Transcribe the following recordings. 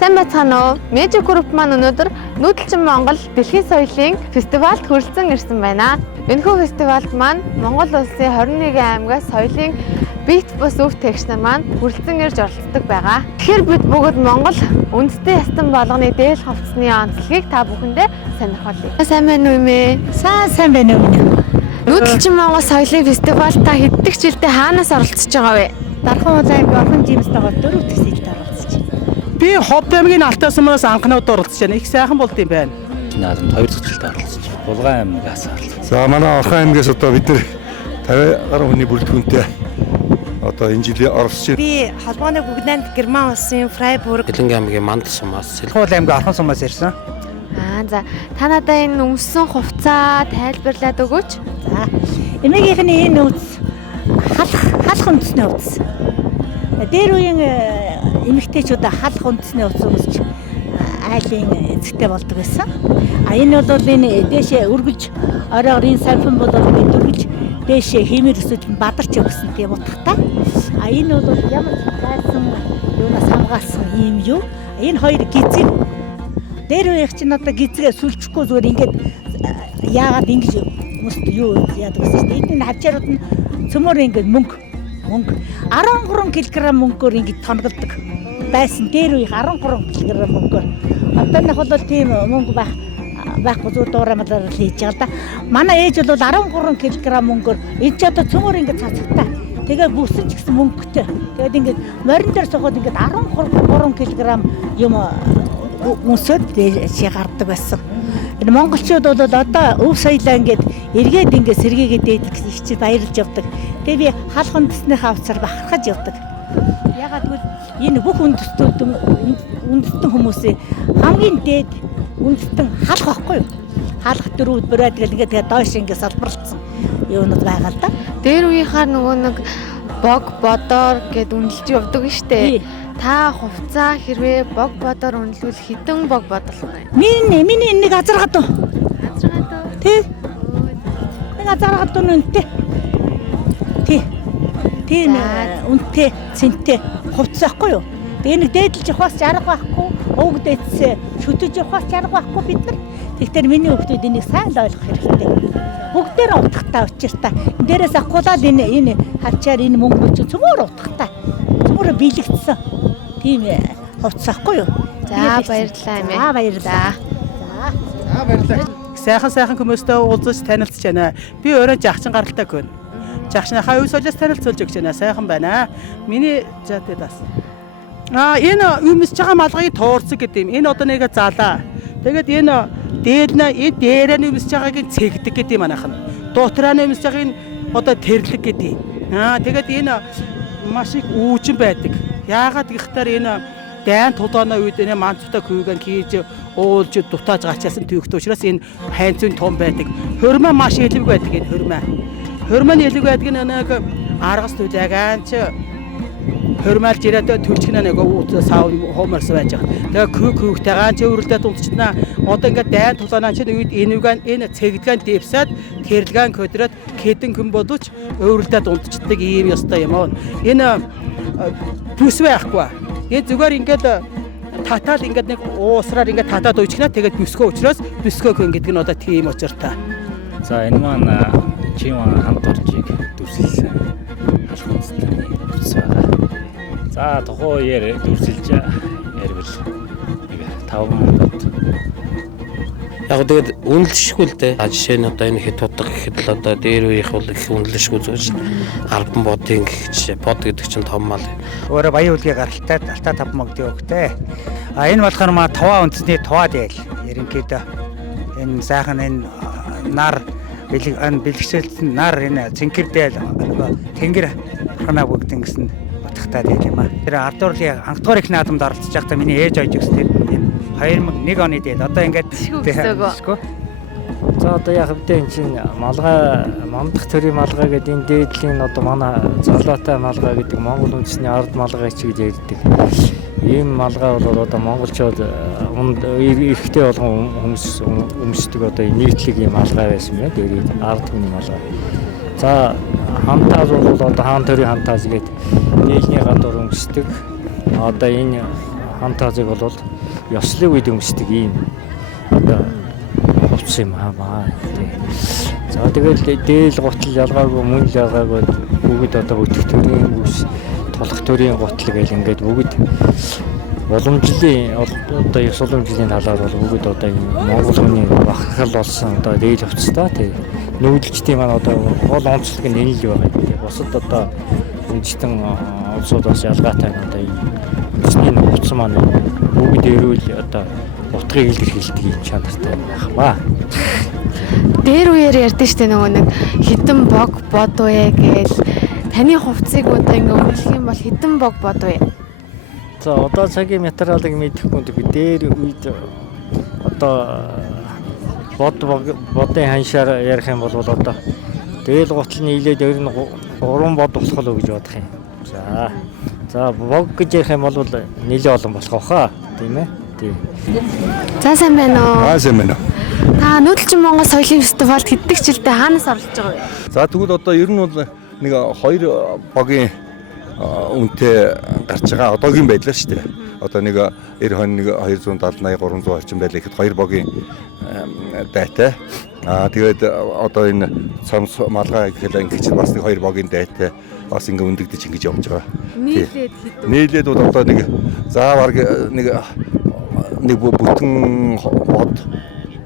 Сайн байцгаана уу? Magic Group маань өнөөдөр Нүүдэлчин Монгол дэлхийн соёлын фестивальд хүрэлцэн ирсэн байна. Энэхүү фестивальд маань Монгол улсын 21 аймгаас соёлын бит бус өв тэгш нар маань хүрэлцэн ирж оролцдог байгаа. Тэгэхээр бид бүгд Монгол үндэсний ястан болгоны дээл хавцсны онцлогийг та бүхэндээ сонирхолъё. Сайн байна уу мэ? Сайн байна уу? Нүүдэлчин Монгол соёлын фестивальд та хэддэг жилдээ хаанаас оролцож байгаа вэ? Дархан улаан орхон жимстэйгээ 4 дахь жилд оролцож байна. Би Ховд аймгийн Алтай сумаас анхнаад оролцож байна. Их сайхан болд юм байна. Наадам 2 дахь жилд оролцож байна. Булган аймгаас оролцож. За манай Орхон аймгаас одоо бид нар 50 гаруй хүний бүрэлдэхүүнтэй одоо энэ жилийн оролцож байна. Би холбооны бүгдээнд Герман улсын Фрайбург, Хилэнгийн аймгийн Манд сумаас, Ховд аймгийн Орхон сумаас ирсэн. За та надад энэ өмссөн хувцаа тайлбарлаад өгөөч. За эмээгийнхний энэ үс халах үндэсний үс. Дээр үеийн эмэгтэйчүүд халах үндэсний үс өмсч айлын эзэгтэй болдог байсан. Энэ бол энэ дээшээ үргэлж оройгоор энэ самфин бол үргэлж дээшээ хэмээр өсөж бадарч өгсөн тийм утгатай. Энэ бол ямар зайсан юунаас хамгаалсан юм юу? Энэ хоёр гизэг. Дээр үеих чинь одоо гизгээ сүлжихгүй зүгээр ингээд яагаад ингэж хүмүүст юу яадаг гэсэн чинь энэ хавчаарууд нь цөмөр ингээд мөнгө 13 кг мөнгөөр ингээд тонголдог байсан. Дээр үеих 13 кг мөнгөөр. Одоо нөх бол тийм мөнгө байхгүй зүгээр дуурамаар хийж байгаа да. Манай ээж бол 13 кг мөнгөөр энэ ч одоо цөмөр ингээд цацагтай. Тэгээ бүсэн ч гэсэн мөнгөтэй. Тэгээд ингээд морин дээр сохоод ингээд 13 кг юм мөсөд дээшээ гардаг байсан. Энэ монголчууд бол одоо өв соёлоо ингээд эргээд ингээд сэргээгээд дээдэг гэсэн их чи баярлж явдаг. Тэгээ би халах үндэсний хавцаар бахархаж явдаг. Ягаад гэвэл энэ бүх үндэстэн хүмүүсийн хамгийн дээд үндэстэн халах байхгүй юу? Халах дөрүүд бүрээд тэгээд доош ингээд салбарлцсан юунууд байгаа л да. Дээр үеийнхаа нөгөө нэг бог бодоор гэд үнэлж явдаг нь штэ. Та хувцаа хэрвээ бог бодоор үнэлвэл хэдэн бог бодлох вэ? Миний нэг азаргад уу. Азаргад уу? Тий. Нэг азаргад уу үнэтэй. Тий. Тийм үнэтэй цэнтэй хувцас байхгүй юу? Тэгээ нэг дээдлж явахаас ч арга байхгүй, өвөг дээдсээ шүтэж явахаас ч арга байхгүй бид нар. Тэгэхээр миний хүүхдүүд энийг сайн л ойлгох хэрэгтэй. Бүгдээр утгатай учиртай. Дээрээс акулаад энэ хавчаар энэ мөнгө чи цөмөр утгатай. Цөмөр биелэгдсэн. Тийм хувцас ахгүй юу? За баярлалаа юм. За баярлалаа. За баярлалаа. Сайхан хүмүүстэй уулзаж танилцж байна. Би өөрөө жагчин гаралтай гэн. Жагчныхаа үе солиос танилцуулж өгч байна. Сайхан байна. Миний жаатэдас. Энэ юмс жага малгыг туурцэг гэдэг юм. Энэ одоо нэг залаа. Тэгээд энэ дээрээ юмс жагааг цэгдэг гэдэг юм анаахан. Дуутраа юмс жагааг одоо тэрлэг гэдэг юм. Тэгээд энэ маш их үүжин байдаг. Яагаад гэхээр энэ дайн тулооны үед энэ манцтай күйгэн хийж уулж дутааж гачаасан төвхт учраас энэ хайнцын том байдаг. Хөрмөө маш элэг байдаг энэ хөрмөө. Хөрмөөний элэг байдаг нэг аргас түлээганч хөрмөөлж ирээд төлчгнээ нэг сав хоморс байж байгаа. Тэгээ күйгтэйгаан ч өрөлдөд унтчихнаа. Одоо ингээд дайн тулооны чинь үед энэ цэгдгэн дэвсээд тэрлгэн көдрөд хэдэн хүн боловч өрөлдөд унтчихдаг ийм ёстой юм аа. Энэ бүс байхгүй. Энэ зүгээр ингээд татаад ингээд нэг уусраар ингээд татаад уйчгнаа. Тэгээд бүсгөө учраас бүсгөө хүн гэдэг нь одоо тийм учиртай. За энэ маань Чиман хамт оржиг дүрсэлсэн халуунцтай бүс байгаа. За тухайн үеэр дүрсэлж ярил 5 мөнгөд. Яг тэгээд үнэлшгүй л дээ. Жишээ нь одоо энэ хэд тутаг гэхэд л одоо дээр үеийнх бол их үнэлшгүй зүйл. Албан бодын жишээ бод гэдэг чинь том мал. Өөрөө баян үлгийн гаралтай алтаа 5 мөнгөд өгтэй. Энэ болохоор маа туваа үндэсний туваад яйл. Ерөнхийдөө энэ сайхан энэ нар бэлгшээлсэн нар энэ цэнхэрдэл тэнгэр ханаа бүгдэн гэсэн утгатай байл юм аа. Тэр ардуурлын анхдуур их наадамд оролцож байхдаа миний ээж ойж өгсөн тэр 2001 оны дээл одоо ингээд өсгөө. За одоо яг хэвдээ энэ чинь малгай мандах төрийн малгай гэдэг энэ дээдлийн одоо манай золоотой малгай гэдэг Монгол үндэсний ард малгай ч гэж ярьдаг. Ийм малгай бол одоо монголчууд эрэгтэй болгон хүмүүс өмсдөг одоо нийтлэг ийм малгай байсан юм дээр ард хүний малгай. За хантаас бол одоо хаан төрийн хантаас гэдэг нийлний гадуур өмсдөг. Одоо энэ хантазыг бол ёслын үед өмсдөг ийм одоо хувцс юм аа. За тэгэл дээл гутал ялгаагүй мөн л ялгаагүй бүгд одоо өтгтөрийн бүс толох төрийн гутал гэл ингээд бүгд уламжлалын одоо ёс уламжлалын талаар бол бүгд одоо Монгол хүний бахархал болсон одоо дээл хувцастай тий. Нүүдэлчдийн маань одоо гол онцлог нь энэ л байгаа. Тий. Бусад одоо үндэстэн улсуудаас ялгаатай одоо үндэсний хувцас маань бүгд эрүүл одоо утгыг илэрхийлдэг юм чанартай байх ба. Дээр үеэр ярьдэн штэ нөгөө нэг хідэн бог бодвэ гээл таны хувцсыг одоо ингээ өмлөх юм бол хідэн бог бодвэ. За одоо цагийн материалыг мэдэхгүй дээр үед одоо бодын ханшаар ярих юм бол одоо дээл гутал нийлээд 93 бод болох л гэж бодох юм. За бог гэж ярих юм бол нэлээд олон болох хаа тийм ээ. Тийм. За сайн байна уу? сайн байна. Та Нүүдэлчин Монгол соёлын фестивальд хэддэг жилдээ хаанаас оролцож байгаа вэ? За тэгвэл одоо ер нь бол нэг 2 богийн үнэтэй гарч байгаа одоогийн байдлаар шүү дээ. Одоо нэг 90 270 80 300 орчим байлаа гэхэд 2 богийн дайтай. Тэгээд одоо энэ цомс малгай гэхэл ингэж бас нэг 2 богийн дайтай бас ингээ өндөгдөж ингэж явж байгаа. Нийлээд бол одоо нэг заавар нэг бүтэн бод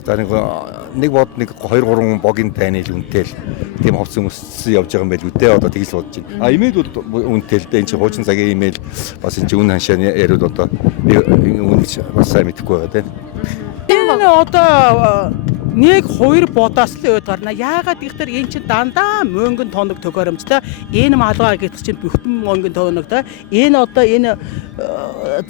за нэг бод нэг 2 3 богийн дайны л үнэтэй л тийм хувцас өмссөн явж байгаа юм байл үдээ одоо тэгж бодож байна. Имэйл бол үнэтэй л дээ энэ чинь хуучин цагийн имэйл бас энэ үн ханшаа яриуд одоо би үнэ бас сайн мэдэхгүй байгаа тийм. Энэ одоо нэг 2 бодоос л өд гарна. Яагаад гэхээр эн чинь дандаа мөнгөн тоног төгөөмжтэй. Энэ малгай гэдэг чинь бүхтэн мөнгөн тоногтой. Энэ одоо энэ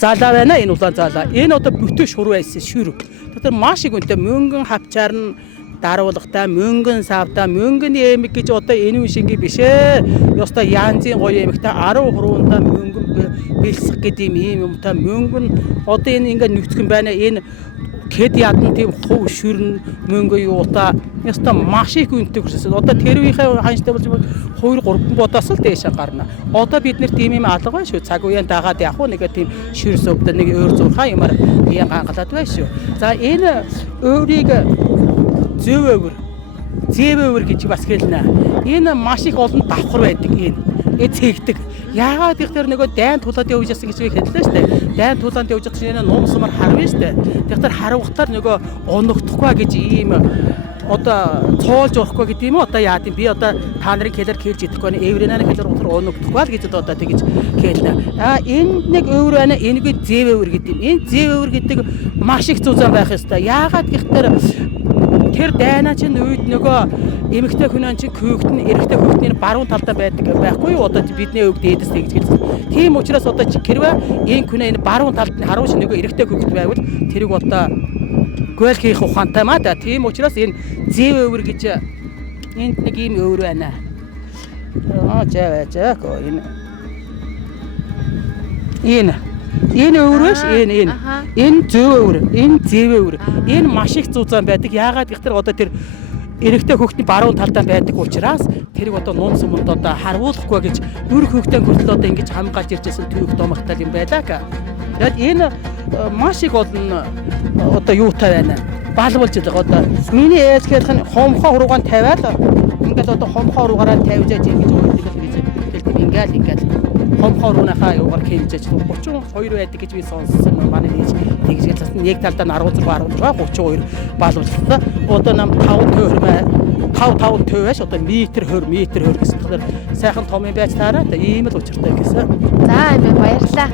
залаа байна. Энэ улаан залаа. Энэ одоо бүтэн шур байсан шүр. Тэр маш их үнэтэй мөнгөн хавчаар нь даруулагтай мөнгөн савтай мөнгөн эмэг гэж одоо энэ үе шингээ биш ээ. Ёстой янзын гоё эмэгтэй 10 хуруунтай мөнгөн бэлсэх гэдэг юм юмтай мөнгөн одоо энэ ингээ нүцгэн байна. Энэ Кэд ядан тийм хов шүрэн мөнгө юута яста маш их үнэтэй хүрсэн. Одоо тэр үеийнхээ ханштай болж 2 3 бодоос л дээшээ гарна. Одоо бид нэр тийм юм алга байна шүү. Цаг үеийн дагаад явах уу нэг тийм шүрс өвдө нэг өөр зурхаа юмар бие гангалаад байна шүү. За энэ өөрийг зэвэвэр гэж бас хэлнэ. Энэ маш их олон давхар байдаг энэ. Цэгдэг. Яагаад гэхээр нөгөө дайн тулаад явж ясан гэж хэллээ шүү дээ. Дайн тулаанд явж байгаа чинь нум сумар харвэ шүү дээ. Тэгэхээр харавхтаар нөгөө унагдахгүй гэж ийм одоо цоолж урахгүй гэдэг юм уу? Одоо яа гэв би одоо та нарын хэлээр хэлж идэхгүй нэ эврэнаа хэлээр утар унагдахгүй л гэж одоо тэгж хэлнэ. Энэ нэг өвөр байна. Энэгүй зэвэвэр гэдэг юм. Энэ зэвэвэр гэдэг маш их зузаан байх ёстой. Яагаад гэхээр тэр дайнаа чинь үед нөгөө эмэгтэй хүн чинь көөгтөн эрэгтэй хөөхтний баруун талдаа байдаг байхгүй юу? Одоо бидний өвд дээдэс тэгж хэлсэн. Тийм учраас одоо хэрвээ энэ хүн энэ баруун талд нь харуул нөгөө эрэгтэй хөөхт байвал тэрийг одоо гол хийх ухаантай маа да. Тийм учраас энэ зэв өвөр гэж энд нэг ийм өвөр байна. Жаа энэ өвөрөөш энэ зөв өвөр, энэ зэв өвөр. Энэ маш их зузаан байдаг. Яагаад гэхээр одоо тэр эрэгтэй хүүхдийн баруун талдаа байдаг учраас тэрийг одоо нуун суманд одоо харуулахгүй гэж бүр хүүхдээ хүртэл одоо ингэж хамгаалж иржсэн түүх домогтал юм байлаа гэ. Тэгээд энэ маш их олон одоо юутай байна. Балбуулж байгаа одоо миний ээж гэхэл хомхоо хуруугаан тавиад ингээд одоо хомхоо руугаараа тавьж яаж ингэж өөртөө хэлдэг ингээл хомхоо руунаахаа юугаар хэмжээж 32 байдаг гэж би сонссон. Манай ээж тэгж хэлсэн. Нэг талдаа 16 32 балбуулсан. Одоо нам 5 төв байж одоо метр хөр гэсэн тэгэхээр сайхан том юм байж таараа ийм л учиртай гэсэн. За баярлалаа.